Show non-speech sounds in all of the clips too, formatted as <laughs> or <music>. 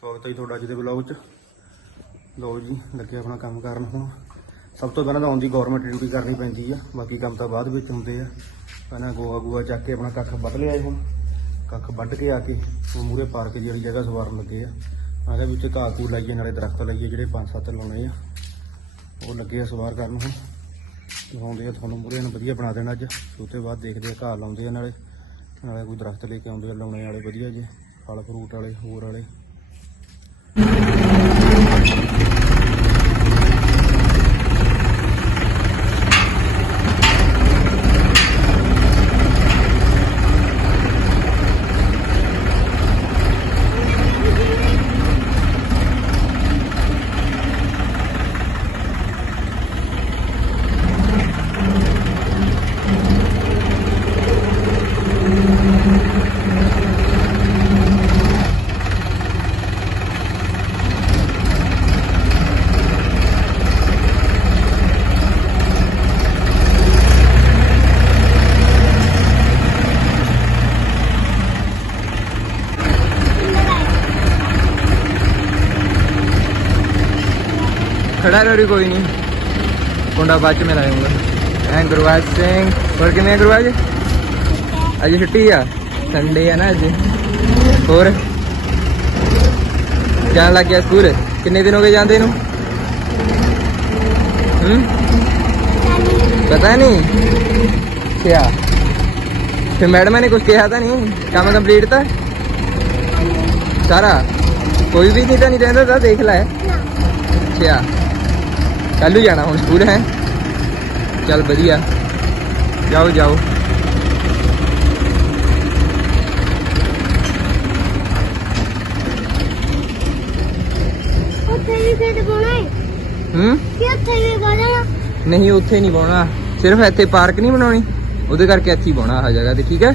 ਸਵਾਗਤ ਹੈ ਜੀ ਤੁਹਾਡਾ ਅੱਜ ਦੇ ਵਲੌਗ 'ਚ। ਲਓ ਜੀ, ਲੱਗੇ ਆਪਣਾ ਕੰਮ ਕਰਨ ਹੁਣ। ਸਭ ਤੋਂ ਪਹਿਲਾਂ ਤਾਂ ਆਉਂਦੀ ਗਵਰਨਮੈਂਟ ਡਿਊਟੀ ਕਰਨੀ ਪੈਂਦੀ ਆ। ਬਾਕੀ ਕੰਮ ਤਾਂ ਬਾਅਦ ਵਿੱਚ ਹੁੰਦੇ ਆ। ਪਹਿਲਾਂ ਗੋਆ ਗੋਆ ਚੱਕ ਕੇ ਆਪਣਾ ਕੱਖ ਵੱਢ ਲਿਆ ਹੁਣ। ਕੱਖ ਵੱਢ ਕੇ ਆ ਕੇ ਹੁਣ ਮੂਰੇ ਪਾਰਕ ਦੀ ਵਾਲੀ ਜਗ੍ਹਾ ਸਵਾਰਨ ਲੱਗੇ ਆ। ਆਦੇ ਵਿੱਚ ਘਾਹ ਘੂ ਲਾਈਏ, ਨਾਲੇ ਦਰਖਤ ਲਾਈਏ, ਜਿਹੜੇ ਪੰਜ ਸੱਤ ਲਾਉਣੇ ਆ। ਉਹ ਲੱਗੇ ਆ ਸਵਾਰ ਕਰਨ ਹੁਣ। ਲਾਉਂਦੇ ਆ ਤੁਹਾਨੂੰ ਮੂਰੇ ਨੂੰ ਵਧੀਆ ਬਣਾ ਦੇਣਾ ਅੱਜ। ਉਸ ਤੋਂ ਬਾਅਦ ਦੇਖਦੇ ਆ ਘਾਹ ਲਾਉਂਦੇ ਆ ਨਾਲੇ। ਨਾਲੇ ਕੋਈ ਦਰਖਤ ਲੈ ਕੇ ਆਉਂਦੇ ਆ, ਲਾਉਣੇ ਵਾਲੇ ਵਧੀਆ ਜੇ। ਫਲ ਫਰੂਟ ਵਾਲੇ, ਹੋਰ ਵਾਲੇ। ਖੜਾ ਰਹੋ ਕੋਈ ਨਹੀਂ ਕੁੰਡਾ ਬਾਅਦ ਚ ਮੈਂ ਲਾਉਂਗਾ ਐਂ ਗੁਰਵਾਜ ਸਿੰਘ। ਹੋਰ ਕਿਵੇਂ ਗੁਰਵਾਜ ਅੱਜ ਛੁੱਟੀ ਆ? ਸੰਡੇ ਆ ਨਾ ਅੱਜ। ਹੋਰ? ਜਾਣ ਲੱਗ ਗਿਆ ਸਕੂਲ? ਕਿੰਨੇ ਦਿਨ ਹੋ ਗਏ ਜਾਂਦੇ ਨੂੰ? ਹੂੰ? ਪਤਾ ਨਹੀਂ ਕਿਆ ਤੇ ਮੈਡਮ ਨੇ ਕੁਝ ਕਿਹਾ ਤਾਂ ਨਹੀਂ ਕੰਮ ਕੰਪਲੀਟ ਤਾਂ? ਸਾਰਾ? ਕੋਈ ਵੀ ਨਹੀਂ ਤਾਂ ਨਹੀਂ ਰਹਿੰਦਾ ਤਾਂ ਦੇਖ ਲੈ। ਅੱਛਾ। ਕੱਲ ਨੂੰ ਜਾਣਾ ਹੁਣ ਸਕੂਲ ਹੈ। ਚੱਲ ਵਧੀਆ। ਜਾਓ ਜਾਓ। ਉੱਥੇ ਵੀ ਖੇਡ ਪਾਉਣਾ ਹੈ? ਹੂੰ? ਕਿ ਉੱਥੇ ਵੀ ਪਾਉਣਾ ਨਹੀਂ ਉੱਥੇ ਨਹੀਂ ਪਾਉਣਾ ਸਿਰਫ ਇੱਥੇ ਪਾਰਕ ਨਹੀਂ ਬਣਾਉਣੀ। ਉਹਦੇ ਕਰਕੇ ਇੱਥੇ ਹੀ ਪਾਉਣਾ ਆ ਜਗ੍ਹਾ ਤੇ ਠੀਕ ਹੈ?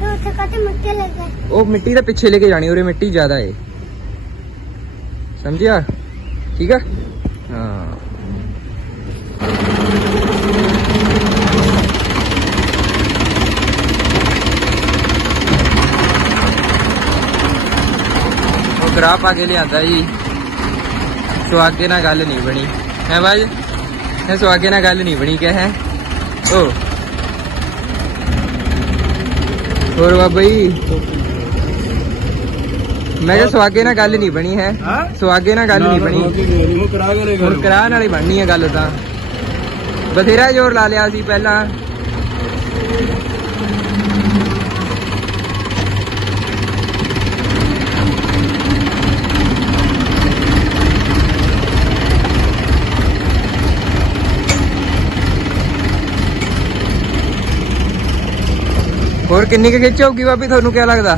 ਤੇ ਉੱਥੇ ਕਾਤੇ ਮੱਕੇ ਲੱਗੇ ਉਹ ਮਿੱਟੀ ਦਾ ਪਿੱਛੇ ਲੈ ਕੇ ਜਾਣੀ ਉਰੇ ਮਿੱਟੀ ਜ਼ਿਆਦਾ ਏ ਸਮਝਿਆ? ਠੀਕ ਹੈ? ਹਾਂ। ਉਹ ਗਰਾਹ ਪਾ ਕੇ ਲਿਆਂਦਾ ਜੀ। ਸੁਆਗੇ ਨਾਲ ਗੱਲ ਨਹੀਂ ਬਣੀ। ਹੈ ਬਾਜ ਹੈ ਸੁਆਗੇ ਨਾਲ ਗੱਲ ਨਹੀਂ ਬਣੀ ਕਿ ਹੈ? ਓ। ਹੋਰ ਬਾਬਾ ਜੀ? ਮੈਂ ਕਿਹਾ ਸੁਆਗੇ ਨਾਲ ਗੱਲ ਨਹੀਂ ਬਣੀ ਹੈ? ਸੁਆਗੇ ਨਾਲ ਗੱਲ ਨਹੀਂ ਬਣੀ। ਹੁਣ ਕਰਾ ਨਾਲ ਹੀ ਬਣਨੀ ਹੈ ਗੱਲ ਤਾਂ। ਬਥੇਰਾ ਜ਼ੋਰ ਲਾ ਲਿਆ ਸੀ ਪਹਿਲਾਂ। ਹੋਰ ਕਿੰਨੀ ਕੁ ਖਿੱਚ ਹੋਊਗੀ ਬਾਬੀ? ਤੁਹਾਨੂੰ ਕੀ ਲੱਗਦਾ?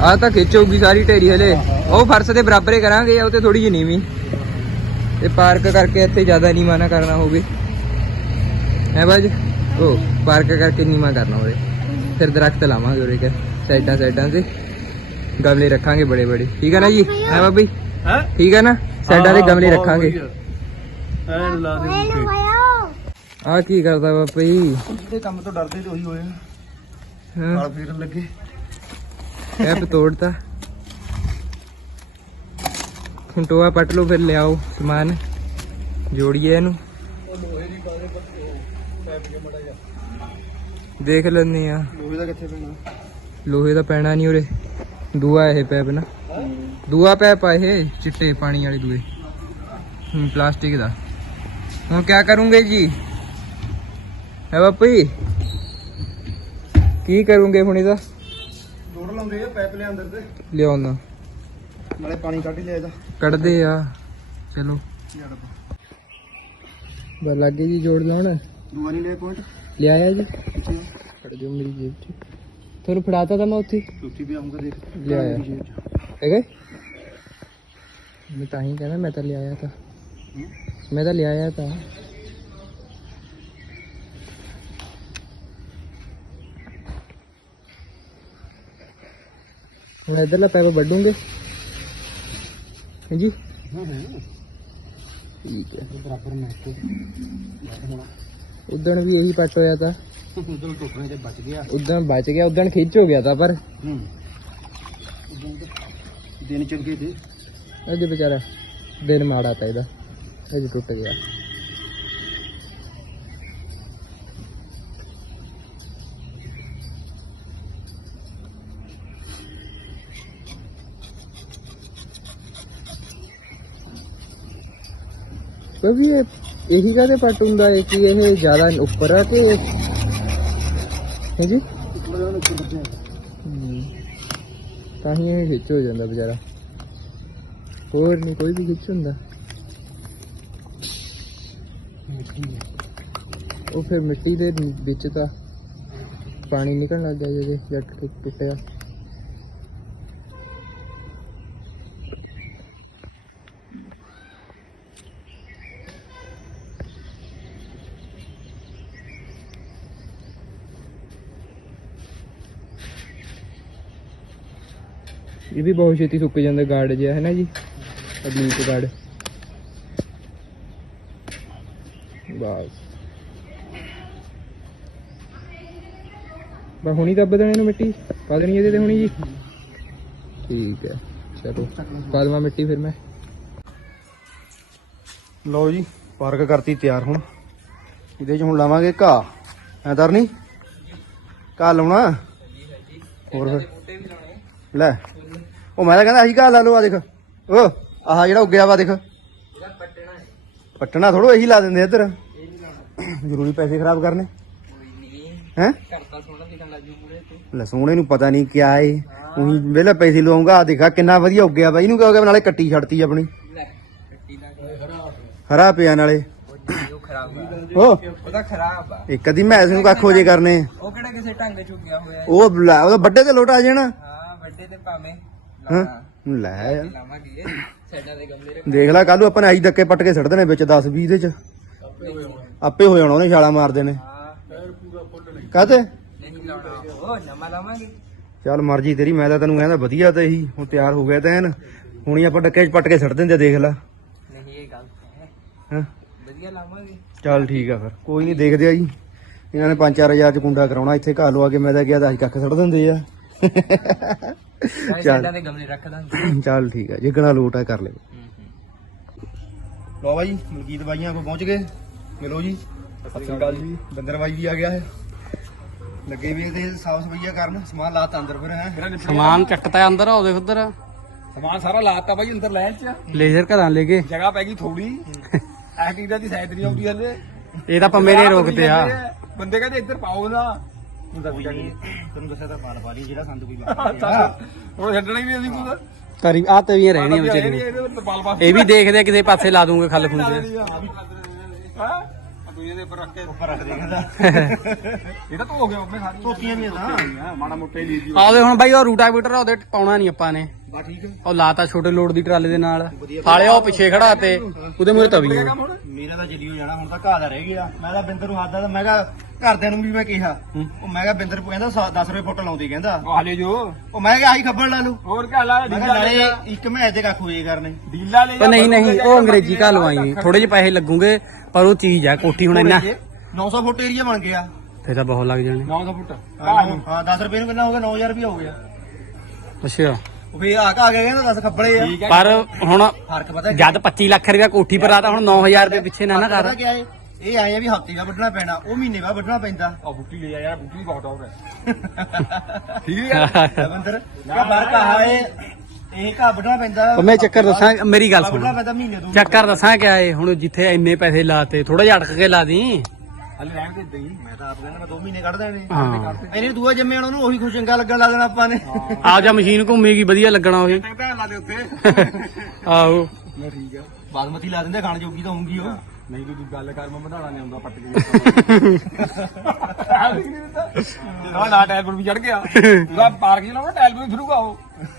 ਹੈ ਤੇ ਖਿੱਚ ਹੋਊਗੀ ਸਾਰੀ ਢੇਰੀ ਹਲੇ। ਉਹ ਫਰਸ਼ ਦੇ ਬਰਾਬਰ ਕਰਾਂਗੇ ਉਹ ਤੇ ਥੋੜੀ ਜਿਹੀ ਨੀਵੀਂ। ਤੇ ਪਾਰਕ ਕਰਕੇ ਇੱਥੇ ਜ਼ਿਆਦਾ ਨੀਵਾਂ ਨਾ ਕਰਨਾ ਹੋਵੇ। ਹੈ ਬਾਜ? ਉਹ ਪਾਰਕ ਕਰਕੇ ਨੀਵਾਂ ਕਰਨਾ ਹੋਵੇ। ਫਿਰ ਦਰਖਤ ਲਾਵਾਂਗੇ ਉਰੇ ਕੇ ਸਾਈਡਾਂ ਸਾਈਡਾਂ ਤੇ। ਗਮਲੇ ਰੱਖਾਂਗੇ ਬੜੇ ਬੜੇ। ਠੀਕ ਹੈ ਨਾ ਜੀ? ਹੈ ਬਾਬੀ? ਹੈ? ਠੀਕ ਹੈ ਨਾ? ਸਾਈਡਾਂ ਤੇ ਗਮਲੇ ਰੱਖਾਂਗੇ। ਐਨ ਲਾ ਦੇ ਆਹ ਕੀ ਕਰਦਾ ਬਾਪਾ ਜੀ ਜਿਹੜੇ ਕੰਮ ਤੋਂ ਡਰਦੇ ਤੇ ਉਹੀ ਹੋਏ ਹਾਂ। ਨਾਲ ਫੇਰਨ ਲੱਗੇ। ਐਪ ਤੋੜਤਾ। ਹੁਣ ਟੋਆ ਪੱਟ ਲਓ ਫਿਰ ਲਿਆਓ ਸਮਾਨ ਜੋੜੀਏ ਇਹਨੂੰ। ਦੇਖ ਲੈਂਦੇ ਆ ਲੋਹੇ ਦਾ ਕਿੱਥੇ ਪੈਣਾ ਲੋਹੇ ਦਾ ਪੈਣਾ ਨਹੀਂ ਉਰੇ। ਦੂਆ ਇਹ ਪੈਪ ਨਾ। ਦੂਆ ਪੈਪ ਆ ਇਹ ਚਿੱਟੇ ਪਾਣੀ ਵਾਲੇ ਦੂਏ। ਹੂੰ ਪਲਾਸਟਿਕ ਦਾ। ਹੁਣ ਕੀ ਕਰੂੰਗੇ ਜੀ? ਹੈ ਬਾਪੀ ਕੀ ਕਰੂੰਗੇ ਹੁਣ ਇਹਦਾ? ਜੋੜ ਲਾਉਂਦੇ ਆ ਪਾਈਪ ਲਿਆ ਅੰਦਰ ਤੇ। ਲਿਆਉਣਾ। ਨਾਲੇ ਪਾਣੀ ਕੱਢ ਲਿਆ ਇਹਦਾ। ਕੱਢਦੇ ਆ। ਚਲੋ। ਬਸ ਲੱਗੇ ਜੀ ਜੋੜ ਲਾਉਣ। ਦੂਆ ਨਹੀਂ ਲਿਆ ਪੁਆਇੰਟ ਲਿਆਇਆ ਜੀ? ਫੜ ਦਿਓ ਮੇਰੀ ਜੇਬ 'ਚ। ਤੁਹਾਨੂੰ ਫੜਾਤਾ ਤਾਂ ਮੈਂ ਉੱਥੇ ਚੌਥੀ ਵੀ ਆਉਂਗਾ ਦੇਖ। ਲਿਆਇਆ। ਹੈਗਾ ਮੈਂ ਤਾਂ ਹੀ ਕਹਿੰਦਾ ਮੈਂ ਤਾਂ ਲਿਆਇਆ ਤਾਂ। ਮੈਂ ਤਾਂ ਲਿਆਇਆ ਤਾਂ। ਹੁਣ ਇਧਰਲਾ ਪੈਪ ਵੱਢੂਗੇ? ਹਾਂਜੀ? ਠੀਕ ਹੈ। ਬਰਾਬਰ ਮੈਂ ਕੋ। ਉਦਣ ਵੀ ਇਹੀ ਪੱਟ ਹੋਇਆ ਤਾਂ। ਉਧਰ ਟੁੱਟਣੇ ਤੇ ਬਚ ਗਿਆ। ਉਦਣ ਬਚ ਗਿਆ ਉਦਣ ਖਿੱਚ ਹੋ ਗਿਆ ਤਾਂ ਪਰ। ਹੂੰ। ਦਿਨ ਚੰਗੇ ਤੇ। ਅੱਜ ਵਿਚਾਰਾ ਦਿਨ ਮਾੜਾ ਤਾ ਇਹਦਾ। ਅੱਜ ਟੁੱਟ ਗਿਆ। ਕਿਉਂਕਿ ਇਹ ਇਹੀ ਕਾਹਦੇ ਪੱਟ ਹੁੰਦਾ ਹੈ ਕਿ ਇਹ ਜ਼ਿਆਦਾ ਉੱਪਰ ਆ ਤੇ ਹੈ। ਜੀ ਤਾਂ ਹੀ ਇਹ ਖਿੱਚ ਹੋ ਜਾਂਦਾ ਵਿਚਾਰਾ ਹੋਰ ਨਹੀਂ, ਕੋਈ ਵੀ ਖਿੱਚ ਹੁੰਦਾ। ਉਹ ਫਿਰ ਮਿੱਟੀ ਦੇ ਵਿੱਚ ਤਾਂ ਪਾਣੀ ਨਿਕਲਣ ਲੱਗ ਗਿਆ ਜਿਹਦੇ ਜੱਟ ਟੁੱਟਿਆ। ਇਹ ਵੀ ਬਹੁਤ ਛੇਤੀ ਸੁੱਕ ਜਾਂਦਾ ਗਾਰਡ ਜਿਹਾ, ਹੈ ਨਾ ਜੀ? ਅਗਲੀਟ ਗਾਰਡ ਬਸ ਬਾ ਹੁਣੀ ਦੱਬ ਦੇਣੇ ਨੂੰ ਮਿੱਟੀ? ਪਾ ਦੇਣੀ ਇਹਦੇ ਤੇ ਹੁਣੀ ਜੀ? ਠੀਕ ਹੈ। ਚਲੋ, ਪਾ ਦੇਵਾਂ ਮਿੱਟੀ ਫਿਰ ਮੈਂ। ਲਓ ਜੀ, ਪਾਰਕ ਕਰਤੀ ਤਿਆਰ ਹੁਣ। ਇਹਦੇ ਚ ਹੁਣ ਲਾਵਾਂਗੇ ਘਾਹ। ਐ ਨਹੀਂ ਘਾਹ ਲਾਉਣਾ? ਹੋਰ ਫਿਰ? ਲੈ। ਉਹ ਮੈਂ ਤਾਂ ਕਹਿੰਦਾ ਅਸੀਂ ਘਾਹ ਲਾ ਲਓ ਆ ਦੇਖ। ਓ ਆਹ ਜਿਹੜਾ ਉੱਗਿਆ ਵਾ ਦੇਖ। ਪੱਟਣਾ ਥੋੜੋ ਇਹੀ ਲਾ ਦਿੰਦੇ ਇੱਧਰ। ਜ਼ਰੂਰੀ ਪੈਸੇ ਖਰਾਬ ਕਰਨੇ। ਹੈ? ਕਰਤਾ ਸੋਹਣਾ ਦਿਖਣ ਲੱਗ ਜੂ ਮੂਰੇ ਤੇ। ਲੈ ਸੋਹਣੇ ਨੂੰ ਪਤਾ ਨਹੀਂ ਕਿਆ ਏ। ਉਹੀ ਵੇਲੇ ਪੈਸੇ ਲਵਾਉਂਗਾ ਆ ਦੇਖਾ ਕਿੰਨਾ ਵਧੀਆ ਉੱਗਿਆ ਵਾ। ਇਹਨੂੰ ਕਹੋਗੇ ਨਾਲੇ ਕੱਟੀ ਛੱਡਤੀ ਆਪਣੀ। ਲੈ ਹਰਾ ਪਿਆ ਨਾਲੇ। ਉਹ ਉਹਦਾ ਖਰਾਬ ਆ। ਇੱਕ ਅੱਧੀ ਮੈਸ ਨੂੰ ਕੱਖ ਹੋ ਜੇ ਕਰਨੇ। ਉਹ ਕਿਹੜਾ ਕਿਸੇ ਢੰਗ ਚ ਉੱਗਿਆ ਹੋਇਆ? ਉਹ ਲੈ ਉਹਦਾ ਵੱਡੇ ਤੇ ਲੋਟ ਆ ਜਾਣਾ। ਹਾਂ ਵੱਡੇ ਤੇ ਭਾਵੇਂ। ਹਾਂ? ਲੈ ਯਾਰ। ਲਾਵਾਂਗੇ ਸਾਈਡਾਂ ਦੇ ਗਮਲੇ ਰੱਖ ਦੇਖ ਲੈ ਕੱਲ ਨੂੰ ਆਪਾਂ ਨੇ ਧੱਕੇ ਪੱਟ ਕੇ ਛੱਡ ਦੇਣੇ ਵਿੱਚ 10 20 ਦੇ ਚ। ਆਪੇ ਹੋ ਜਾਣਾ ਉਹਨੇ ਛਾਲਾ ਮਾਰ ਦੇਣੇ ਹਾਂ। ਕਾਹਤੇ? ਨਹੀਂ ਲਾਉਣਾ। ਉਹ ਨਵਾਂ ਲਾਵਾਂਗੇ। ਚੱਲ ਮਰਜ਼ੀ ਤੇਰੀ ਮੈਂ ਤਾਂ ਤੈਨੂੰ ਕਹਿੰਦਾ ਵਧੀਆ ਤੇ ਇਹੀ ਹੁਣ ਤਿਆਰ ਹੋ ਗਿਆ ਤਾਂ ਐਨ ਹੁਣੀ ਆਪਾਂ ਡੱਕੇ ਚ ਪੱਟ ਕੇ ਛੱਡ ਦਿੰਦੇ ਦੇਖ ਲੈ। ਨਹੀਂ ਇਹ ਗੱਲ ਹੈ। ਹਾਂ? ਵਧੀਆ ਲਾਵਾਂਗੇ। ਚੱਲ ਠੀਕ ਆ ਫਿਰ ਕੋਈ ਨਹੀਂ ਦੇਖਦੇ ਆ ਜੀ। ਇਹਨਾਂ ਨੇ 5-4000 ਚ ਕੁੰਡਾ ਕਰਾਉਣਾ ਇੱਥੇ ਘਰ ਲਵਾ ਕੇ ਮੈਂ ਤਾਂ ਗਿਆ ਤਾਂ ਅਸੀਂ ਕੱਖ ਛੱਡ ਦਿੰਦੇ ਆ। ਚੱਲ। ਸਾਈਡਾਂ ਦੇ ਗਮਲੇ ਰੱਖ ਦਾਂਗੇ। ਚੱਲ ਠੀਕ ਆ ਜਿੱਗਣਾ ਲੋਟ ਆ ਕਰ ਲਿਓ। ਲੋ ਬਾਈ ਮਲਕੀਤ ਬਾਈਆਂ ਕੋ ਪਹੁੰਚ ਗਏ। ਮਿਲੋ ਜੀ। ਸਤਿ ਸ਼੍ਰੀ ਅਕਾਲ ਜੀ। ਬੰਦਰ ਬਾਈ ਵੀ ਆ ਗਿਆ ਹੈ। ਲੱਗੇ ਵੀ ਤੇ ਸਾਫ਼ ਸਫਾਈਆ ਕਰਨ। ਸਮਾਨ ਲਾਤਾ ਅੰਦਰ ਫਿਰ ਹੈ। ਸਮਾਨ ਚੱਕਤਾ ਅੰਦਰ ਆ ਉਹਦੇ ਉਧਰ। ਸਮਾਨ ਸਾਰਾ ਲਾਤਾ ਬਾਈ ਅੰਦਰ ਲੈਣ ਚ। ਲੇਜ਼ਰ ਘਰਾਂ ਲੈ ਕੇ। ਜਗ੍ਹਾ ਪੈ ਗਈ ਥੋੜੀ ਐਕਟਿਵਾ ਦੀ ਸਾਈਡ ਨਹੀਂ ਆਉਂਦੀ ਹਲੇ। ਇਹ ਤਾਂ ਪੰਮੇ ਨੇ ਰੋਕਦੇ ਆ। ਬੰਦੇ ਕਹਿੰਦੇ ਇੱਧਰ ਪਾਓ ਨਾ। ਹੁੰਦਾ ਵੀ ਤੈਨੂੰ ਦੱਸਿਆ ਤਾਂ ਪਾਲ ਪਾ ਲਈ ਜਿਹੜਾ ਸੰਦ ਕੋਈ ਹੁਣ ਛੱਡਣਾ ਹੀ ਨਹੀਂ ਅਸੀਂ ਕੁਝ ਕਰੀ ਆ ਤੇ ਵੀ ਰਹਿਣੀਆਂ ਵਿਚਾਰੀ ਇਹਦੇ ਤਰਪਾਲ ਪਾਸ ਇਹ ਵੀ ਦੇਖਦੇ ਆ ਕਿਸੇ ਪਾਸੇ ਲਾ ਦੂੰਗੇ ਖੱਲ ਖੁੰਝੇ ਹਾਂ। ਦੁਨੀਆ ਦੇ ਉੱਪਰ ਰੱਖ ਕੇ। ਉੱਪਰ ਰੱਖ ਦੇ ਕਹਿੰਦਾ <laughs> ਇਹ ਤਾਂ ਧੋ ਗਿਆ ਆਪਣੇ ਸਾਰੀ ਧੋਤੀਆਂ ਵੀ ਤਾਂ ਮਾੜਾ ਮੋਟਾ ਹੀ ਲਈ ਜੀ ਆਦੇ ਹੁਣ ਬਾਈ ਉਹ ਰੂਟਾਵੀਟਰ ਉਹਦੇ ਪਾਉਣਾ ਨਹੀਂ ਆਪਾਂ ਨੇ। ਬਾ ਠੀਕ ਉਹ ਲਾਤਾ ਛੋਟੇ ਲੋਡ ਦੀ ਟਰਾਲੇ ਦੇ ਨਾਲ। ਫਾਲਿਆ ਉਹ ਪਿੱਛੇ ਖੜਾ ਤੇ। ਉਹਦੇ ਮੂਹਰੇ ਤਵੀਆਂ ਮੇਰਾ ਤਾਂ ਜਲੀ ਹੋ ਜਾਣਾ ਹੁਣ ਤਾਂ ਘਾਹ ਦਾ ਰਹਿ ਗਿਆ। ਮੈਂ ਤਾਂ ਬਿੰਦਰ ਨੂੰ ਹੱਦਾ ਤਾਂ ਮੈਂ ਕਿਹਾ ਘਰਦਿਆਂ ਨੂੰ ਵੀ ਮੈਂ ਕਿਹਾ। ਉਹ ਮੈਂ ਕਿਹਾ ਬਿੰਦਰ ਕਹਿੰਦਾ 10 ਰੁਪਏ ਫੁੱਟ ਲਾਉਂਦੀ ਕਹਿੰਦਾ। ਆ ਲੈ ਜੋ ਉਹ ਮੈਂ ਕਿਹਾ ਆਹੀ ਖੱਬਲ ਲਾ ਲੂ ਹੋਰ ਕਿਆ ਲਾ ਮੈਂ ਡੀਲਾ ਕਿਹਾ ਨਾਲੇ ਇੱਕ ਮੈਚ ਦੇ ਕੱਖ ਹੋਏ ਕਰਨੇ। ਡੀਲਾ ਲੈ ਪਰ ਨਹੀਂ ਨਹੀਂ ਉਹ ਅੰਗਰੇਜ਼ੀ ਘਾ ਲਵਾਈ ਥੋੜੇ ਜਿਹੇ ਪੈਸੇ ਲੱਗੂਗੇ ਪਰ ਉਹ ਚੀਜ਼ ਆ ਕੋਠੀ ਹੁਣ ਇੰਨਾ। 900 ਫੁੱਟ ਏਰੀਆ ਬਣ ਗਿਆ। ਫੇਰ ਤਾਂ ਬਹੁਤ ਲੱਗ ਜਾਣੇ। 900 ਫੁੱਟ। ਹਾਂ 10 ਰੁਪਏ ਨੂੰ ਕਿੰਨਾ ਹੋ ਗਿਆ? 9000 ਰੁਪਏ ਹੋ ਗਿਆ। ਅੱਛਾ। ਉਹ ਫੇਰ ਆ ਕਾ ਗਿਆ ਕਹਿੰਦਾ 10 ਖੱਬਲੇ ਆ। ਠੀਕ ਹੈ। ਪਰ ਹੁਣ ਫ਼ਰਕ ਪਤਾ ਜਦ 25 ਲੱਖ ਰੁਪਇਆ ਕੋਠੀ ਪਰ ਆਤਾ ਹੁਣ 9000 ਰੁਪਏ ਪਿੱਛੇ ਨਾ ਨਾ ਕਰ। ਪਤਾ ਕਿਆ ਏ ਇਹ? ਆਏ ਆ ਵੀ ਹਫ਼ਤੇ ਦਾ ਵੱਢਣਾ ਪੈਣਾ ਉਹ ਮਹੀਨੇ ਬਾਅਦ ਵੱਢਣਾ ਪੈਂਦਾ। ਆ ਬੁੱਟੀ ਲੈ ਜਾ ਯਾਰ ਬੁੱਟੀ ਵੀ ਬਹੁਤ ਹੈ। ਠੀਕ ਹੈ ਰਵਿੰਦਰ ਕਾ ਫ਼ਰਕ ਆ? ਏ ਇਹ ਘਾ ਵੱਢਣਾ ਪੈਂਦਾ। ਮੈਂ ਚੱਕਰ ਦੱਸਾਂ ਮੇਰੀ ਗੱਲ ਵੱਢਣਾ ਸੁਣ। ਪੈਂਦਾ ਮਹੀਨੇ ਦੋ ਚੱਕਰ ਦੱਸਾਂ ਕਿਆ ਏ ਹੁਣ ਜਿੱਥੇ ਇੰਨੇ ਪੈਸੇ ਲਾਤੇ ਥੋੜਾ ਜਿਹਾ ਅਟਕ ਕੇ ਲਾ ਦੀ। ਹਲੇ ਰਹਿਣ ਦੇ ਇਦਾਂ ਹੀ। ਮੈਂ ਤਾਂ ਆਪ ਕਹਿੰਦਾ ਮੈਂ 2 ਮਹੀਨੇ ਕੱਢ ਦੇਣੇ। ਹਾਂ। ਇਹਨੇ ਦੂਆ ਜੰਮੇ ਉਹਨੂੰ ਉਹੀ ਖੁਸ਼ ਚੰਗਾ ਲੱਗਣ ਲਾ ਦੇਣਾ ਆਪਾਂ ਨੇ। ਆ ਜਾ ਮਸ਼ੀਨ ਘੁੰਮੇਗੀ ਵਧੀਆ ਲੱਗਣਾ ਉਹੀ ਟੈਂਟਾ ਲਾ ਦੇ ਉੱਤੇ। ਆਹੋ। ਮੈਂ ਠੀਕ ਆ। ਬਾਸਮਤੀ ਲਾ ਦਿੰਦੇ ਖਾਣ ਜੋਗੀ ਤਾਂ ਹੋਊਗੀ ਉਹ। ਨਹੀਂ ਕੋਈ ਗੱਲ ਕਰ ਮੈਂ ਵਧਾਣਾ ਨਹੀਂ ਆਉਂਦਾ ਪੱਟ ਕੇ ਨਾ ਨਾ <laughs> ਟਾਇਰ ਪਰ ਵੀ ਚੜ ਗਿਆ ਪੂਰਾ ਪਾਰਕ ਜਿਹੜਾ ਟਾਇਰ ਪਰ ਫਿਰੂਗਾ ਉਹ।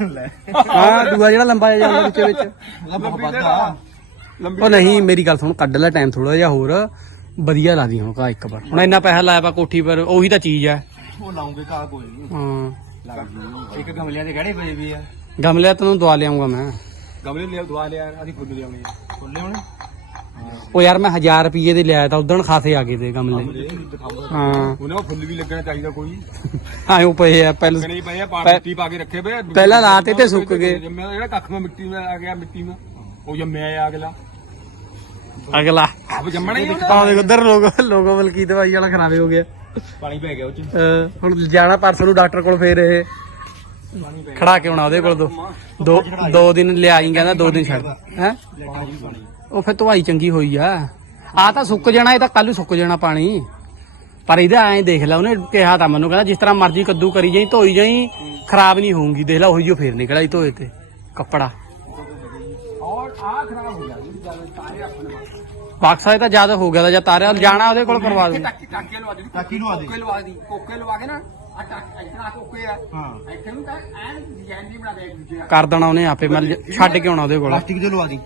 ਲੈ। ਹਾਂ ਦੂਆ ਜਿਹੜਾ ਲੰਬਾ ਜਿਹਾ ਜਾਂਦਾ ਵਿੱਚ ਵਿੱਚ। ਉਹਦਾ ਬਹੁਤ ਵੱਧਦਾ ਲੰਬੀ ਉਹ ਨਹੀਂ ਮੇਰੀ ਗੱਲ ਸੁਣ ਕੱਢ ਲੈ ਟਾਈਮ ਥੋੜਾ ਜਿਹਾ ਹੋਰ। ਵਧੀਆ ਲਾ ਦੀ ਹੁਣ ਕਾ ਇੱਕ ਵਾਰ। ਹੁਣ ਇੰਨਾ ਪੈਸਾ ਲਾਇਆ ਪਾ ਕੋਠੀ ਪਰ ਉਹੀ ਤਾਂ ਚੀਜ਼ ਹੈ ਉਹ ਲਾਉਂਗੇ ਘਾਹ ਕੋਈ ਨਹੀਂ ਹਾਂ। ਇੱਕ ਗਮਲਿਆਂ ਦੇ ਗੜੇ ਪਏ ਵੀ ਆ? ਗਮਲੇ ਤੈਨੂੰ ਦਵਾ ਲਿਆਉਂਗਾ ਮੈਂ। ਗਮਲੇ ਲਿਆ ਦਵਾ ਲਿਆ ਅਸੀਂ ਫੁੱਲ ਲਿਆਉਣੇ ਆ। ਖੁੱਲੇ ਹੋਣੇ? ਉਹ ਯਾਰ ਮੈਂ 1000 ਰੁਪਏ ਦੇ ਲਿਆਇਆ ਤਾਂ ਉਦੋਂ ਖਾਸੇ ਆ ਗਏ ਤੇ ਗਮਲੇ। ਹਾਂ। ਉਹਨਾਂ ਫੁੱਲ ਵੀ ਲੱਗਣਾ ਚਾਹੀਦਾ ਕੋਈ। ਆਇਓ ਪਏ ਆ। ਪਹਿਲਾਂ ਹੀ ਪਏ ਆ ਪਾ ਪੈ- ਮਿੱਟੀ ਪਾ ਕੇ ਰੱਖੇ ਪਏ ਆ। ਪਹਿਲਾਂ ਲਾਤੇ ਤੇ ਸੁੱਕ ਗਏ। ਜੰਮਿਆ ਜਿਹੜਾ ਕੱਖ ਮੇ ਮਿੱਟੀ ਮੇ ਆ ਗਿਆ ਮਿੱਟੀ ਮੇ। ਉਹ ਜੰਮਿਆ ਆ ਅਗਲਾ। ਅਗਲਾ। ਆਪ ਜੰਮਣਾ ਹੀ। ਆਹ ਦੇਖ ਉਧਰ ਲੋਗੋ ਲੋਗੋ ਬਲਕੀ ਦਵਾਈ ਵਾਲਾ ਖਰਾਬ ਹੋ ਗਿਆ। ਪਾਣੀ ਪੈ ਗਿਆ ਉਹ ਚ। ਅਹ ਹੁਣ ਜਾਣਾ ਪਰਸੋਂ ਨੂੰ ਡਾਕਟਰ ਕੋਲ ਫੇਰ ਇਹ ਖੜਾ ਕੇ ਆਉਣਾ ਉਹਦੇ ਕੋਲ ਦੋ। ਦੋ ਦੋ ਦਿਨ ਲਿਆਈ ਕਹਿੰਦਾ ਦੋ ਦਿਨ ਛੱਡ। ਹੈ? ਉਹ ਫਿਰ ਧਵਾਈ ਚੰਗੀ ਹੋਈ ਆ। ਆ ਤਾਂ ਸੁੱਕ ਜਾਣਾ ਇਹ ਤਾਂ ਕੱਲ ਨੂੰ ਸੁੱਕ ਜਾਣਾ ਪਾਣੀ। ਪਰ ਇਹਦਾ ਐਂ ਦੇਖ ਲੈ ਉਹਨੇ ਕਿਹਾ ਤਾਂ ਮੈਨੂੰ ਕਹਿੰਦਾ ਜਿਸ ਤਰ੍ਹਾਂ ਮਰਜ਼ੀ ਕੱਦੂ ਕਰੀ ਜਾਈ ਧੋਈ ਜਾਈ ਖਰਾਬ ਨਹੀਂ ਹੋਊਗੀ। ਦੇਖ ਲੈ ਉਹੀ ਜੋ ਫੇਰ ਨਿਕਲਿਆ ਧੋਏ ਤੇ ਕੱਪੜਾ। ਆ ਖਰਾਬ ਹੋ ਗਿਆ ਜੀ ਜਦ ਤਾਰੇ ਆਪਣੇ ਬਾਕਸਾ ਇਹ ਤਾਂ ਜ਼ਿਆਦਾ ਹੋ ਗਿਆ ਤਾਂ ਜਾਂ ਤਾਰਿਆ ਜਾਣਾ ਉਹਦੇ ਕੋਲ ਕਰਵਾ ਦੂੰ। ਟਾਕੀ ਟਾਕੀ ਲਵਾ ਦੇ ਟਾਕੀ ਲਵਾ ਦੇ। ਕੋਕੇ ਲਵਾ ਦੀ ਕੋਕੇ ਲਵਾ ਕੇ ਨਾ ਆ ਟਾਕੀ ਇੱਥੇ ਕੋਕੇ ਆ। ਹਾਂ। ਇੱਥੇ ਨੂੰ ਤਾਂ ਐਨ ਡਿਜ਼ਾਈਨ ਨਹੀਂ ਬਣਾ ਦੇ ਇੱਕ ਦੂਜੇ ਕਰ ਦੇਣਾ ਉਹਨੇ ਆਪੇ ਮੈਂ ਛੱਡ ਕੇ ਆਉਣਾ ਉਹਦੇ ਕੋਲ। ਪਲਾਸਟਿਕ ਦੇ ਲਵਾ ਦੀ।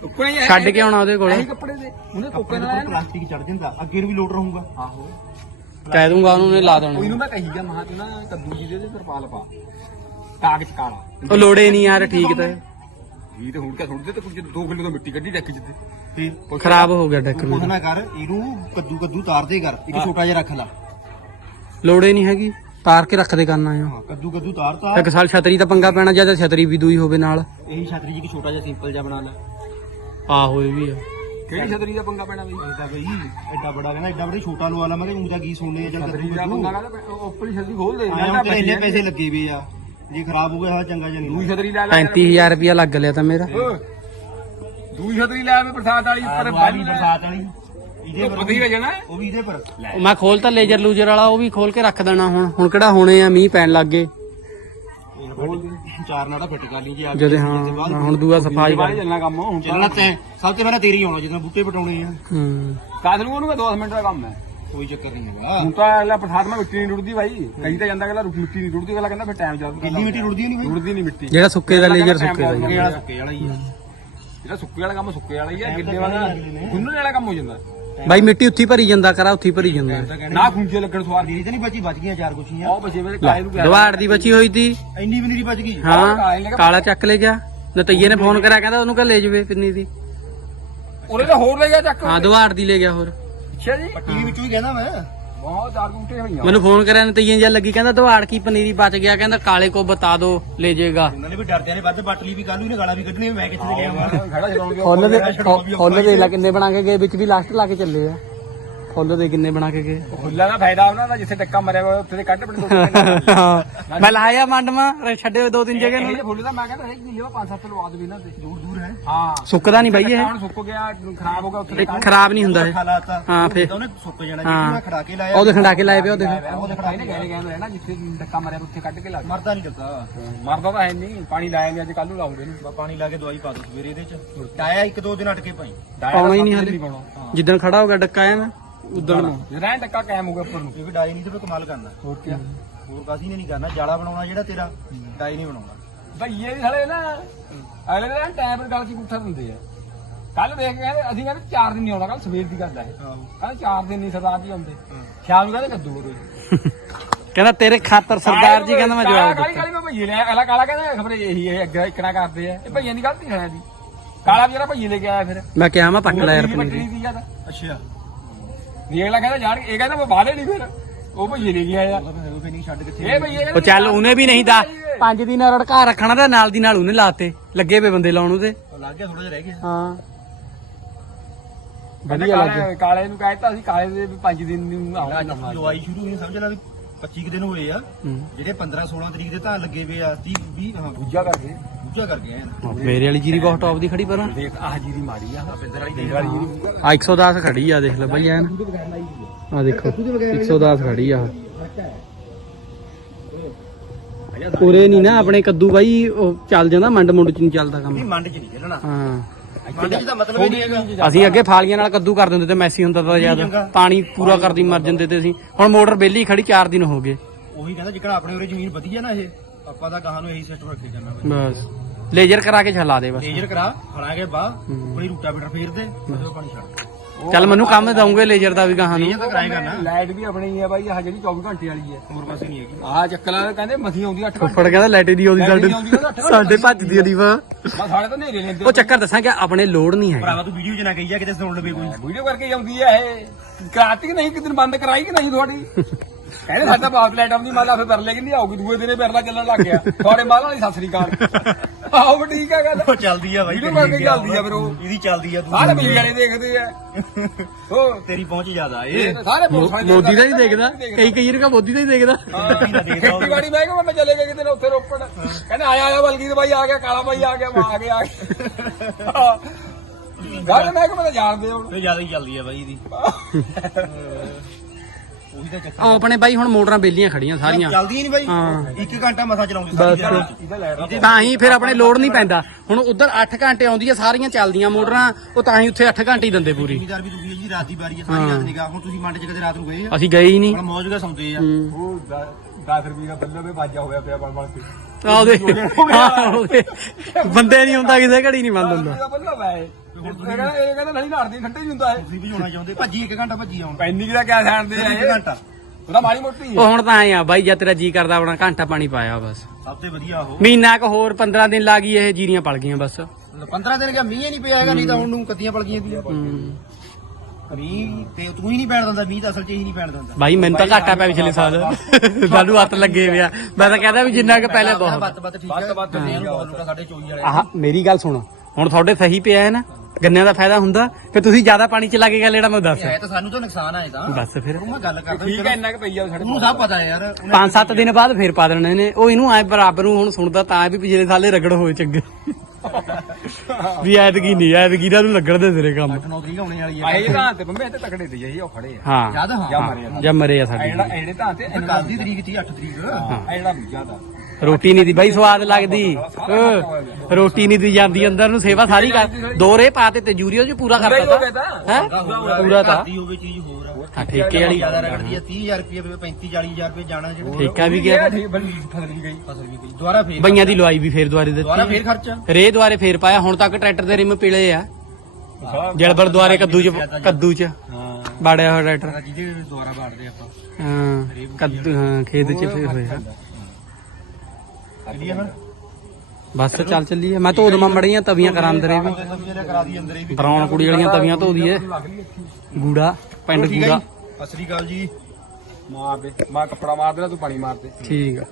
ਛੱਡ ਕੇ ਆਉਣਾ ਉਹਦੇ ਕੋਲ। ਇਹੀ ਕੱਪੜੇ ਦੇ। ਉਹਨੇ ਕੋਕੇ ਨਾਲ ਐਨ ਪਲਾਸਟਿਕ ਚੜ ਜਾਂਦਾ। ਅੱਗੇ ਨੂੰ ਵੀ ਲੋਡ ਰਹੂਗਾ। ਆਹੋ। ਕਹਿ ਦੂੰਗਾ ਉਹਨੂੰ ਨੇ ਲਾ ਦੇਣਾ। ਉਹਨੂੰ ਮੈਂ ਕਹੀ ਗਿਆ ਮਹਾ ਤੂੰ ਨਾ ਕੱਦੂ ਜੀ ਦੇ ਤੇ ਤਰਪਾਲ ਪਾ। ਕਾਗਜ਼ ਕਾਲਾ। ਉਹ ਲੋੜੇ ਨਹੀਂ ਯਾਰ ਠੀਕ ਤਾਂ। ਇਹ ਤੇ ਹੁਣ ਕਿਆ ਥੋੜੀ ਤੇ ਕੁਝ 2 ਕਿਲੋ ਤੋਂ ਮਿੱਟੀ ਕੱਢੀ ਡੱਕ ਜਿੱਤੇ ਤੇ ਖਰਾਬ ਹੋ ਗਿਆ ਡੈਕ ਕੁਝ ਨਾ ਕਰ ਇਹਨੂੰ ਕੱਦੂ ਕੱਦੂ ਤਾਰ ਦੇ ਕਰ ਇੱਕ ਛੋਟਾ ਜਿਹਾ ਰੱਖ ਲਾ। ਲੋੜੇ ਨਹੀਂ ਹੈਗੀ ਤਾਰ ਕੇ ਰੱਖਦੇ ਕਰਨਾ ਆ ਹਾਂ। ਕੱਦੂ ਕੱਦੂ ਤਾਰ ਤਾ। ਇੱਕ ਸਾਲ ਛਤਰੀ ਦਾ ਪੰਗਾ ਪੈਣਾ ਜਾਂ ਤਾਂ ਛਤਰੀ ਵੀ ਦੂਈ ਹੋਵੇ ਨਾਲ। ਇਹੀ ਛਤਰੀ ਜੀ ਕਿ ਛੋਟਾ ਜਿਹਾ ਸਿੰਪਲ ਜਿਹਾ ਬਣਾ ਲੈ। ਆਹੋ ਇਹ ਵੀ ਆ। ਕਿਹੜੀ ਛਤਰੀ ਦਾ ਪੰਗਾ ਪੈਣਾ ਬਈ? ਇਹ ਤਾਂ ਬਈ ਐਡਾ ਬੜਾ ਕਹਿੰਦਾ ਐਡਾ ਬੜਾ ਛੋਟਾ ਲਵਾ ਲਾ ਮੈਂ ਕਿਹਾ ਉਂਜਾ ਕੀ ਸੋਨੇ ਜਾਂ ਛਤਰੀ ਕੱਦੂ ਦਾ ਕੱਦੂ। ਪੰਗਾ ਕਹਿੰਦਾ ਉੱਪਰ ਛਤਰੀ ਖੋਲ ਦੇ। ਆਇਆ ਤੇ ਇੰਨੇ ਪੈਸੇ ਲੱਗੇ ਵੀ ਆ। ਜੇ ਖਰਾਬ ਹੋ ਗਿਆ ਹਾਂ ਚੰਗਾ ਜਿਹਾ ਦੂਈ ਨਹੀਂ ਛਤਰੀ ਲੈ ਲੈ। 35000 ਰੁਪਇਆ ਲੱਗ ਲਿਆ ਤਾਂ ਮੇਰਾ। ਦੂਈ ਛਤਰੀ ਲੈ ਮੈਂ ਬਰਸਾਤ ਵਾਲੀ ਉੱਪਰ ਵਾਲੀ ਬਰਸਾਤ ਵਾਲੀ। ਇਹਦੇ ਪਰ ਪਤਾ ਹੀ ਜਾਣਾ। ਉਹ ਵੀ ਇਹਦੇ ਪਰ। ਉਹ ਮੈਂ ਖੋਲ ਤਾਂ ਲੇਜ਼ਰ ਲੂਜਰ ਵਾਲਾ ਉਹ ਵੀ ਖੋਲ ਕੇ ਰੱਖ ਦੇਣਾ ਹੁਣ। ਹੁਣ ਕਿਹੜਾ ਹੋਣੇ ਆ ਮੀਂਹ ਪੈਣ ਲੱਗ ਗਏ। ਚਾਰ ਨਾਲ ਤਾਂ ਫਿੱਟ ਕਰ ਲਈ ਜੀ ਆ ਜਦੇ ਹਾਂ ਹਾਂ, ਹੁਣ ਦੂਆ ਸਫ਼ਾਈ ਬਾਹਰ ਕਰ। ਚੱਲਣਾ ਕੰਮ ਹੁਣ ਚੱਲਣਾ ਤੈਂ ਸਭ ਤੋਂ ਪਹਿਲਾਂ ਤੇਰੀ ਆਉਣਾ ਜਦੋਂ ਬੂਟੇ ਪਟਾਉਣੇ ਆ। ਹੂੰ। ਕਾਦ ਨੂੰ ਉਹਨੂੰ 10 ਮਿੰਟ ਦਾ ਕੰਮ ਹੈ। ਕੋਈ ਚੱਕਰ ਨਹੀਂ ਹੈਗਾ। ਹੁਣ ਤਾਂ ਅਗਲਾ ਪ੍ਰਸਾਦ ਮੈਂ ਮਿੱਟੀ ਨਹੀਂ ਰੁੜਦੀ ਬਾਈ। ਕਈ ਤਾਂ ਜਾਂਦਾ ਅਗਲਾ ਮਿੱਟੀ ਨਹੀਂ ਰੁੜਦੀ ਅਗਲਾ ਕਹਿੰਦਾ ਫਿਰ ਟਾਈਮ ਜ਼ਿਆਦਾ ਗਿੱਲੀ ਮਿੱਟੀ ਰੁੜਦੀ ਨਹੀਂ ਬਈ? ਰੁੜਦੀ ਨਹੀਂ ਮਿੱਟੀ। ਜਿਹੜਾ ਸੁੱਕੇ ਦਾ ਲੇਜ਼ਰ ਸੁੱਕੇ ਦਾ ਵਾਲਾ ਸੁੱਕੇ ਵਾਲਾ ਹੀ ਆ। ਜਿਹੜਾ ਸੁੱਕੇ ਵਾਲਾ ਕੰਮ ਸੁੱਕੇ ਵਾਲਾ ਹੀ ਹੈ ਗਿੱਲੇ ਵਾਲਾ ਖੁੰਨਣ ਵਾਲਾ ਕੰਮ ਹੋ ਜਾਂਦਾ। ਬਾਈ ਮਿੱਟੀ ਉੱਥੀ ਭਰੀ ਜਾਂਦਾ ਕਰਾ ਉੱਥੀ ਭਰੀ ਜਾਂਦਾ। ਨਾ ਖੁੰਝੇ ਲੱਗਣ ਸਵਾਰ ਮੇਰੀ ਤਾਂ ਨਹੀਂ ਬਚੀ ਬਚ ਗਈਆਂ ਚਾਰ ਕੁਛੀਆਂ। ਉਹ ਬਚੇ ਵੇਲੇ ਕਾਲੇ ਨੂੰ ਗਿਆ ਦਵਾੜ ਦੀ ਬਚੀ ਹੋਈ ਤੀ। ਇੰਨੀ ਵੀ ਨਹੀਂ ਬਚ ਗਈ। ਹਾਂ ਕਾਲਾ ਚੱਕ ਲੈ ਗਿਆ। ਨਤਈਏ ਨੇ ਫੋਨ ਕਰਿਆ ਕਹਿੰਦਾ ਉਹਨੂੰ ਕਹ ਲੈ ਜਵੇ ਪਿੰਨੀ ਦੀ। ਉਹਨੇ ਤਾਂ ਹੋਰ ਲੈ ਗਿਆ ਚੱਕ। ਹਾਂ ਦਵਾੜ ਦੀ ਲੈ ਗਿਆ ਹੋਰ। ਅੱਛਾ ਜੀ। ਪੱਟੀ ਵਿੱਚੋਂ ਹੀ ਕਹਿੰਦਾ ਮੈਂ। ਬਹੁਤ ਦਾਰ ਬੂਟੇ ਹੋਈਆਂ। ਮੈਨੂੰ ਫੋਨ ਕਰਿਆ ਨਤਈਏ ਜਿਹਾ ਲੱਗੀ ਕਹਿੰਦਾ ਦਵਾੜ ਕੀ ਪਨੀਰੀ ਬਚ ਗਿਆ ਕਹਿੰਦਾ ਕਾਲੇ ਕੋ ਬਤਾ ਦੋ ਲੈ ਜਾਏਗਾ। ਉਹਨਾਂ ਨੇ ਵੀ ਡਰਦਿਆਂ ਨੇ ਵੱਧ ਬੱਟ ਲਈ ਵੀ ਕੱਲ ਨੂੰ ਇਹਨੇ ਗਾਲਾਂ ਵੀ ਕੱਢਣੀਆਂ ਮੈਂ ਕਿੱਥੇ ਗਿਆ। ਵਾਂ ਖੜਾ ਚਲਾਉਣਗੇ ਫੁੱਲ ਦੇ ਫੁੱਲ ਦੇ ਲਾ ਕਿੰਨੇ ਬਣਾ ਕੇ ਗਏ ਵਿੱਚ ਵੀ ਲਾਸਟ ਲਾ ਕੇ ਚੱਲੇ ਆ। ਫੁੱਲ ਦੇ ਕਿੰਨੇ ਬਣਾ ਕੇ ਗਏ? ਫੁੱਲਾਂ ਦਾ ਫਾਇਦਾ ਉਹਨਾਂ ਦਾ ਜਿੱਥੇ ਟੱਕਾ ਮਰਿਆ ਹੋਇਆ ਉੱਥੇ ਦੇ ਕੱਢ ਦੋ ਹਾਂ। ਮੈਂ ਲਾਇਆ ਮੰਡਮਾ ਛੱਡੇ ਹੋਏ ਦੋ ਤਿੰਨ ਜਗ੍ਹਾ ਨੂੰ ਇਹ ਫੁੱਲ ਦਾ ਮੈਂ ਕਹਿੰਦਾ ਇੱਕ ਕਿਲੋ ਪੰਜ ਸੱਤ ਲਵਾ ਦੇਵੇ ਨਾ ਤੇ ਦੂਰ ਦੂਰ ਹੈ। ਹਾਂ। ਸੁੱਕਦਾ ਨਹੀਂ ਬਾਈ ਇਹ। ਹੁਣ ਸੁੱਕ ਗਿਆ ਖਰਾਬ ਹੋ ਗਿਆ ਉੱਥੇ ਖਰਾਬ ਨਹੀਂ ਹੁੰਦਾ ਇਹ। ਹਾਂ, ਫਿਰ। ਤਾਂ ਉਹਨੇ ਸੁੱਕ ਜਾਣਾ ਹਾਂ। ਜੀ ਮੈਂ ਖੜਾ ਕੇ ਲਾਇਆ। ਉਹ ਦੇਖ ਖੰਡਾ ਕੇ ਲਾਏ ਪਿਆ ਉਹ ਦੇਖ। ਉਹ ਦੇਖਾ ਇਹਨੇ ਗਏ ਗਏ ਨਾ ਜਿੱਥੇ ਟੱਕਾ ਮਰਿਆ ਉੱਥੇ ਕੱਢ ਕੇ ਲਾ। ਮਰਦਾ ਨਹੀਂ ਕਰਦਾ ਮਰਦਾ ਤਾਂ ਹੈ ਨਹੀਂ ਪਾਣੀ ਲਾਇਆ ਨਹੀਂ ਅੱਜ ਕੱਲ ਨੂੰ ਲਾਉਂਦੇ ਨੇ ਪਾਣੀ ਲਾ ਕੇ ਦਵਾਈ ਪਾ ਦੋ ਸਵੇਰੇ ਇਹਦੇ ਚ। ਟਾਇਆ ਇੱਕ ਦੋ ਦਿਨ ਅਟਕੇ ਭਾਈ। ਪਾਉਣਾ ਹੀ ਨਹੀਂ ਹਾਲੇ। ਜਿੱਦਣ ਖੜਾ ਹੋ ਗਿਆ ਡੱਕਾ ਆਇਆ ਮੈਂ। ਉਦਣ ਨੂੰ। ਇਹ ਟੱਕਾ ਕਾਇਮ ਹੋ ਗਿਆ ਉੱਪਰ ਨੂੰ। ਕਿਉਂਕਿ ਡਾਈ ਨਹੀਂ ਤੇ ਫਿਰ ਕਮਾਲ ਕਰਨਾ। ਹੋਰ ਕੀ। ਹੋਰ ਕਾਸੀ ਨੇ ਨਹੀਂ ਕਰਨਾ। ਜਾਲਾ ਬਣਾਉਣਾ ਜਿਹੜਾ ਤੇਰਾ ਡਾਈ ਨਹੀਂ ਬਣਾਉਣਾ। ਭਈਏ ਵੀ ਹਲੇ ਨਾ ਅਗਲੇ ਦਿਨ ਟਾਈਮ ਪਰ ਗੱਲ ਚ ਪੁੱਠਾ ਦਿੰਦੇ ਆ। ਕੱਲ ਦੇਖ ਕੇ ਕਹਿੰਦੇ ਅਸੀਂ ਕਹਿੰਦੇ 4 ਦਿਨ ਨਹੀਂ ਆਉਣਾ ਕੱਲ ਸਵੇਰ ਦੀ ਗੱਲ ਹੈ ਕਹਿੰਦੇ 4 ਦਿਨ ਨਹੀਂ ਸਰਦਾਰ ਜੀ ਆਉਂਦੇ। ਸ਼ਾਮ ਨੂੰ ਕਹਿੰਦੇ ਕੱਦੂ ਉਹਦੇ। ਕਹਿੰਦਾ ਤੇਰੇ ਖਾਤਰ ਸਰਦਾਰ ਜੀ ਕਹਿੰਦਾ ਮੈਂ ਜਵਾਬ ਕਾਲੀ ਦਿੱਤਾ। ਕਾਲੀ ਮੈਂ ਭਈਏ ਲੈ ਅਗਲਾ ਕਾਲਾ ਕਹਿੰਦਾ ਖਬਰ ਇਹੀ ਹੈ ਅੱਗੇ ਇਕਣਾ ਕਰਦੇ ਆ। ਇਹ ਭਈਏ ਦੀ ਗਲਤੀ ਹੈ ਦੀ ਕਾਲਾ ਵੀ ਜਿਹੜਾ ਭਈਏ ਲੈ ਕੇ ਆਇਆ ਫਿਰ। ਮੈਂ ਕਿਹਾ ਮੈਂ ਲਿਆ ਯਾਰ ਪਨੀਰੀ ਅੱਛਾ। ਨੀ ਅਗਲਾ ਕਹਿੰਦਾ ਜਾਣ ਇਹ ਕਹਿੰਦਾ ਮੈਂ ਬਾਹਲੇ ਨਹੀਂ ਫਿਰ। ਉਹ ਭਈਏ ਲੈ ਕੇ ਆਇਆ। ਉਹ ਫਿਰ ਨਹੀਂ ਛੱਡ ਕਿੱਥੇ ਇਹ ਭਈਏ ਉਹ ਚੱਲ ਉਹਨੇ ਵੀ ਨਹੀਂ ਦਾ ਪੰਜ ਦਿਨ ਰੜਕਾ ਰੱਖਣਾ ਤੇ ਨਾਲ ਦੀ ਨਾਲ ਉਹਨੇ ਲਾਤੇ। ਲੱਗੇ ਪਏ ਬੰਦੇ ਲਾਉਣ ਉਹਦੇ। ਉਹ ਲੱਗ ਗਿਆ ਥੋੜਾ ਜਿਹਾ ਰਹਿ ਗਿਆ। ਹਾਂ। ਵਧੀਆ ਲੱਗੇ ਕਾਲੇ ਨੂੰ ਕਹਿਤਾ ਸੀ ਕਾਲੇ ਦੇ ਵੀ 5 ਦਿਨ ਨੂੰ ਆਉਣਾ ਨਵਾਂ ਦਵਾਈ ਸ਼ੁਰੂ ਹੋਈ ਸਮਝ ਲੈ ਵੀ 25 ਕੁ ਦਿਨ ਹੋਏ ਆ। ਹੂੰ। ਜਿਹੜੇ 15 16 ਤਰੀਕ ਦੇ ਤਾਂ ਲੱਗੇ ਵੇ ਆ 30 20 ਹਾਂ। ਦੂਜਾ ਕਰਕੇ। ਮੇਰੇ ਵਾਲੀ ਜੀਰੀ ਬਹੁਤ ਟੌਪ ਦੀ ਖੜੀ ਪਰ ਦੇਖ ਆਹ ਜੀਰੀ ਮਾੜੀ ਆ ਪਿੰਦਰ ਵਾਲੀ ਦੇਖ ਆ। 110 ਖੜੀ ਆ ਦੇਖ ਲੈ ਬਈ ਐਨ। ਆ। ਦੇਖੋ 110 ਖੜੀ ਆ। ਉਰੇ ਨਹੀਂ ਨਾ ਆਪਣੇ ਕੱਦੂ ਬਾਈ ਉਹ ਚੱਲ ਜਾਂਦਾ ਮੰਡ ਮੁੰਡ ਚ ਨਹੀਂ ਚੱਲਦਾ ਨਹੀਂ ਕੰਮ ਮੰਡ ਚ ਨਹੀਂ ਚੱਲਣਾ। ਹਾਂ। ਅਸੀਂ ਅੱਗੇ ਫਾਲੀਆਂ ਨਾਲ ਕੱਦੂ ਕਰ ਦਿੰਦੇ ਤੇ ਮੈਸੀ ਹੁੰਦਾ ਤਾਂ ਜ਼ਿਆਦਾ। ਪਾਣੀ ਪੂਰਾ ਕਰਦੀ ਮਰ ਜਾਂਦੇ ਤੇ ਅਸੀਂ। ਹੁਣ ਮੋਟਰ ਬੇਲੀ ਖੜੀ 4 ਦਿਨ ਹੋ ਗਏ। ਉਹੀ ਕਹਿੰਦਾ ਜਿੱਕਣਾ ਆਪਣੇ ਉਰੇ ਜ਼ਮੀਨ ਵਧੀਆ ਨਾ ਇਹ ਆਪਾਂ ਤਾਂ ਗਾਹਾਂ ਨੂੰ ਇਹੀ ਸਿਸਟਮ ਰੱਖੀ ਜਾਣਾ। ਬਸ। ਲੇਜ਼ਰ ਕਰਾ ਕੇ ਛਲਾ ਦੇ ਬਸ। ਲੇਜ਼ਰ ਕਰਾ ਫੜਾਂਗੇ ਬਾ ਆਪਣੀ ਰੂਟਾ ਬੀਟਰ ਫੇਰ ਦੇ ਪਾਣੀ ਛੱਡ। ਚੱਲ ਮੈਨੂੰ ਕੰਮ ਦਊਂਗੇ ਲੇਜ਼ਰ ਦਾ ਵੀ ਕਹਾਂ ਨੂੰ। ਤਾਂ ਕਰਾਏ ਕਰਨਾ ਲਾਈਟ ਵੀ ਆਪਣੀ ਹੀ ਹੈ ਬਾਈ ਆਹ ਜਿਹੜੀ 24 ਘੰਟੇ ਵਾਲੀ ਹੈ ਹੋਰ ਪਾਸੇ ਨਹੀਂ ਹੈਗੀ। ਆਹ ਚੱਕਲਾ ਕਹਿੰਦੇ ਮਸੀਂ ਆਉਂਦੀ 8 ਘੰਟੇ। ਫੁੱਫੜ ਕਹਿੰਦਾ ਲਾਈਟ ਦੀ ਆਉਂਦੀ ਲਾਈਟ ਸਾਡੇ ਆਉਂਦੀ ਉਹਦਾ ਅੱਠ ਘੰਟੇ ਸਾਡੇ ਭੱਜਦੀ ਆ ਦੀਵਾ। ਬਸ ਸਾਡੇ ਤਾਂ ਨੇਰੇ ਲੈਂਦੇ ਉਹ ਚੱਕਰ ਦੱਸਾਂ ਕਿ ਆਪਣੇ ਲੋੜ ਨਹੀਂ ਹੈ ਭਰਾਵਾ ਤੂੰ ਵੀਡੀਓ 'ਚ ਨਾ ਕਹੀ ਜਾ ਕਿਤੇ ਸੁਣ ਲਵੇ ਕੋਈ। ਵੀਡੀਓ ਕਰਕੇ ਹੀ ਆਉਂਦੀ ਹੈ ਇਹ। ਕਰਾਤੀ ਕਿ ਨਹੀਂ ਕਿਤੇ ਬੰਦ ਕਰਾਈ ਕਿ ਨਹੀਂ ਤੁਹਾਡੀ? ਕਹਿੰਦੇ ਸਾਡਾ ਬਾਪ ਲਾਈਟ ਆਉਂਦੀ ਮਾਲਾ ਫਿਰ ਬਰਲੇ ਕਿ ਨਹੀਂ ਆਊਗੀ ਦੂਏ ਦਿਨੇ ਬਰਲਾ ਚੱਲਣ ਲੱਗ ਗਿਆ। ਤੁਹਾਡੇ ਮਾਲਾ ਵਾਲੀ ਸਤਿ ਸ੍ਰੀ ਅਕਾਲ। ਆਹੋ ਵੀ ਠੀਕ ਹੈ ਗੱਲ। ਉਹ ਚੱਲਦੀ ਆ ਬਾਈ ਵੀਡੀਓ ਕਰਕੇ ਚੱਲਦੀ ਆ ਫਿਰ ਉਹ। ਇਹਦੀ ਚੱਲਦੀ ਆ ਸਾਰੇ ਬਿਜਲੀ ਵਾਲੇ ਦੇਖਦੇ ਆ। ਹੋ। ਤੇਰੀ ਪਹੁੰਚ ਜ਼ਿਆਦਾ ਏ। ਇਹ ਤਾਂ ਸਾਰੇ ਪੁਲਿਸ ਮੋਦੀ ਦਾ ਹੀ ਦੇਖਦੇ। ਕਈ ਕਈ ਰਕਾ ਮੋਦੀ ਦਾ ਹੀ ਦੇਖਦਾ। ਹਾਂ। ਖੇਤੀਬਾੜੀ ਮਹਿਕਮੇ ਮੈਂ ਚਲੇ ਗਏ ਕਿਤੇ ਨਾ ਉੱਥੇ ਰੋਪੜ। ਕਹਿੰਦੇ ਆਇਆ ਆਇਆ ਬਲਗੀਤ ਬਾਈ ਆ ਗਿਆ ਕਾਲਾ ਬਾਈ ਆ ਗਿਆ ਆ ਗਿਆ ਆ ਗਿਆ। ਗੱਲ ਮਹਿਕਮੇ ਤਾਂ ਜਾਣਦੇ ਹੁਣ। ਇਹ ਜ਼ਿਆਦਾ ਹੀ ਚੱਲਦੀ ਆ ਬਾਈ ਇਹਦੀ। <laughs> ਉਹੀ ਤਾਂ ਚੱਕਰ ਉਹ ਆਪਣੇ ਬਾਈ ਹੁਣ ਮੋਟਰਾਂ ਬੇਲੀਆਂ ਖੜੀਆਂ ਸਾਰੀਆਂ। ਚੱਲਦੀ ਨਹੀਂ ਬਾਈ। ਹਾਂ। ਇੱਕ ਘੰਟਾ ਮਸਾ ਚਲਾਉਂਦੀ ਸਾਰੀ ਤਾਂ ਹੀ ਫਿਰ ਆਪਣੇ ਲੋਡ ਨਹੀਂ ਪੈਂਦਾ। ਹੁਣ ਉਧਰ 8 ਘੰਟੇ ਆਉਂਦੀ ਆ ਸਾਰੀਆਂ ਚੱਲਦੀਆਂ ਮੋਟਰਾਂ ਉਹ ਤਾਂ ਹੀ ਉੱਥੇ 8 ਘੰਟੇ ਹੀ ਦਿੰਦੇ ਪੂਰੀ। ਜ਼ਿਮੀਦਾਰ ਵੀ ਦੁਖੀ ਹੈ ਜੀ ਰਾਤ ਦੀ ਵਾਰੀ ਹੈ ਸਾਰੀ ਰਾਤ ਨਿਗਾ ਹੁਣ ਤੁਸੀਂ ਮੰਡ 'ਚ ਕਦੇ ਰਾਤ ਨੂੰ ਗਏ ਆ? ਅਸੀਂ ਗਏ ਹੀ ਨਹੀਂ। ਮੌਜ ਦਾ ਸੌਂਦੇ ਆ। ਉਹ 10 ਰੁਪਏ ਦਾ ਬੱਲੇ ਵੀ ਬਾਜਾ ਹੋਇਆ ਪਿਆ ਬਣ ਬਣ ਕੇ। ਆਹ ਉਹਦੇ ਆਹ ਉਹਦੇ ਬੰਦੇ ਨਹੀਂ ਹੁੰਦਾ ਕਿਸੇ ਘੜੀ ਨਹੀਂ ਬੰਦ ਹੁੰਦਾ। ਇਹਦਾ ਬੱਲਾ ਵਾ ਇਹ ਇਹ ਕਹਿੰਦਾ ਇਹ ਕਹਿੰਦਾ ਨਹੀਂ ਲੜਦੀ ਠੰਡੇ ਹੀ ਹੁੰਦਾ ਇਹ। ਤੁਸੀਂ ਵੀ ਹੋਣਾ ਚਾਹੁੰਦੇ ਭੱਜੀ ਇੱਕ ਘੰਟਾ ਭੱਜੀ ਆਉਣ। ਪੈਨੀ ਦਾ ਕਿਆ ਛਾਣਦੇ ਆ ਇੱਕ ਇਹ। ਘੰਟਾ। ਉਹਦਾ ਮਾੜੀ ਮੋਟੀ ਉਹ ਹੈ ਹੁਣ ਤਾਂ ਆਏ ਆ ਬਾਈ ਜਦ ਤੇਰਾ ਜੀ ਕਰਦਾ ਆਪਣਾ ਘੰਟਾ ਪਾਣੀ ਪਾਇਆ ਬਸ। ਸਭ ਤੋਂ ਵਧੀਆ ਉਹ। ਮਹੀਨਾ ਕੁ ਹੋਰ 15 ਦਿਨ ਲਾ ਗਈ ਇਹ ਜੀਰੀਆਂ ਪਲ ਗਈਆਂ ਬਸ। 15 ਦਿਨ ਗਿਆ ਮੀਂਹ ਹੀ ਨਹੀਂ ਪਿਆ ਹੈਗਾ ਨਹੀਂ ਤਾਂ ਹੁਣ ਨੂੰ ਕੱਦੀਆਂ ਪਲ ਗਈਆਂ ਦੀਆਂ। ਹੂੰ। ਮੀਂਹ ਤੇ ਤੂੰ ਹੀ ਨਹੀਂ ਪੈਣ ਦਿੰਦਾ ਮੀਂਹ ਤਾਂ ਅਸਲ 'ਚ ਹੀ ਨਹੀਂ ਪੈਣ ਦਿੰਦਾ। ਬਾਈ ਮੈਨੂੰ ਤਾਂ ਘਾਟਾ ਪਿਆ ਪਿਛਲੇ ਸਾਲ। ਸਾਨੂੰ ਹੱਥ ਲੱਗੇ ਪਿਆ ਮੈਂ ਤਾਂ ਕਹਿੰਦਾ ਵੀ ਜਿੰਨਾ ਕੁ ਪਹਿਲੇ ਬਹੁਤ। ਬੱਤ ਬੱਤ ਠੀਕ ਹੈ। ਬੱਤ ਬੱਤ ਠੀਕ ਆ। ਬਹੁਤ ਲੁੱਟਾ ਸਾਡੇ ਚੋਈ ਵਾਲੇ ਆਹ ਮੇਰੀ ਗੱਲ ਸੁਣੋ। ਹੁਣ ਤੁਹਾਡੇ ਸਹੀ ਪਿਆ ਹੈ ਨਾ? ਗੰਨਿਆਂ ਦਾ ਫਾਇਦਾ ਹੁੰਦਾ ਫਿਰ ਤੁਸੀਂ ਜ਼ਿਆਦਾ ਪਾਣੀ ਚ ਲੱਗੇ ਗੱਲ ਜਿਹੜਾ ਮੈਂ ਦੱਸ ਤਾਂ ਸਾਨੂੰ ਤਾਂ ਨੁਕਸਾਨ ਆ ਇਹ ਤਾਂ। ਬਸ ਫਿਰ। ਉਹ ਮੈਂ ਗੱਲ ਕਰਦਾ ਠੀਕ ਹੈ ਇੰਨਾ ਕੁ ਪਈ ਆ ਸਾਡੇ ਉਹਨੂੰ ਸਭ ਪਤਾ ਯਾਰ ਪੰਜ ਸੱਤ ਦਿਨ ਬਾਅਦ ਫੇਰ ਪਾ ਦੇਣੇ ਨੇ। ਉਹ ਇਹਨੂੰ ਐ ਬਰਾਬਰ ਨੂੰ ਹੁਣ ਸੁਣਦਾ ਤਾਂ ਵੀ ਪਿਛਲੇ ਸਾਲੇ ਰਗੜ ਹੋਏ ਚੰਗੇ। ਵੀ ਐਤਕੀ ਨਹੀਂ ਐਤਕੀ ਦਾ ਨੂੰ ਲੱਗਣ ਦੇ ਤੇਰੇ ਕੰਮ। 9 ਤਰੀਕ ਆਉਣੇ ਵਾਲੀ ਆਏ ਤਾਂ ਤੇ ਬੰਬੇ ਤੇ ਤਕੜੇ ਤੇ ਜਾਈ ਉਹ ਖੜੇ ਆ। ਹਾਂ। ਜਦ ਹਾਂ। ਜਾਂ ਮਰੇ ਆ ਜਾਂ ਮਰੇ ਆ ਇਹ ਸਾਡੇ ਜਿਹੜਾ ਤਾਂ ਤੇ ਇਹ ਕੱਲ ਦੀ ਤਰੀਕ ਸੀ 8 ਤਰੀਕ। ਇਹ ਜਿਹੜਾ ਦੂਜਾ ਦਾ। ਰੋਟੀ ਨਹੀਂ ਦੀ। ਬਾਈ ਸਵਾਦ ਲੱਗਦੀ। ਰੋਟੀ ਨਹੀਂ ਦੀ ਜਾਂਦੀ ਅੰਦਰ ਨੂੰ ਸੇਵਾ ਸਾਰੀ ਕਰ। ਦੋ ਰੇ ਪਾਤੇ ਤੇ ਜੂਰੀਓ ਚ ਪੂਰਾ ਕਰਤਾ ਤਾ। ਹੈ? ਪੂਰਾ ਤਾਂ। ਦੀ ਹੋਵੇ ਚੀਜ਼ ਹੋਰ ਆ। ਹਾਂ ਠੇਕੇ ਵਾਲੀ। ਜ਼ਿਆਦਾ ਰਗੜਦੀ ਹੈ 30000 ਰੁਪਏ 35 40000 ਰੁਪਏ ਜਾਣਾ ਜਿਹੜਾ। ਠੇਕਾ ਵੀ ਗਿਆ। ਠੀਕ ਬੜੀ ਫਸਲ ਵੀ ਗਈ। ਫਸਲ ਵੀ ਗਈ। ਦੁਬਾਰਾ ਫੇਰ ਬਈਆਂ ਦੀ ਲਵਾਈ ਵੀ ਫੇਰ ਦੁਆਰੇ ਦੁਬਾਰਾ ਦਿੱਤੀ ਫੇਰ ਖਰਚਾ। ਰੇ ਦੁਆਰੇ ਫੇਰ ਪਾਇਆ ਹੁਣ ਤੱਕ ਟਰੈਕਟਰ ਦੇ ਰਿਮ ਪੀਲੇ ਆ। ਜਲਬਰ ਦੁਆਰੇ ਕੱਦੂ ਚ ਕੱਦੂ ਚ। ਹਾਂ। ਬਾੜਿਆ ਹੋਇਆ ਟਰੈਕਟਰ। ਜਿਹਦੇ ਦੁਬਾਰਾ ਬਾੜਦੇ ਆਪਾਂ। ਹਾਂ ਕੱਦੂ ਹਾਂ ਖੇਤ ਚ ਫੇਰ ਹੋਇਆ। ਚੱਲੀਏ ਬਸ ਚੱਲ ਚੱਲੀਏ। ਮੈਂ ਧੋ ਦਮਾ ਮੜੀਆਂ ਤਵੀਆਂ ਕਰਾਂ ਅੰਦਰੇ ਵੀ। ਬਰਾਉਨ ਕੁੜੀ ਵਾਲੀਆਂ ਤਵੀਆਂ ਧੋ ਦੀਏ ਗੂੜਾ ਪਿੰਡ ਗੂੜਾ। ਸ੍ਰੀ ਅਕਾਲ ਜੀ। ਮਾਰ ਦੇ। ਮਾਰ ਕੱਪੜਾ ਮਾਰ ਦੇ ਨਾ ਤੂੰ ਪਾਣੀ ਮਾਰ ਦੇ। ਠੀਕ ਆ।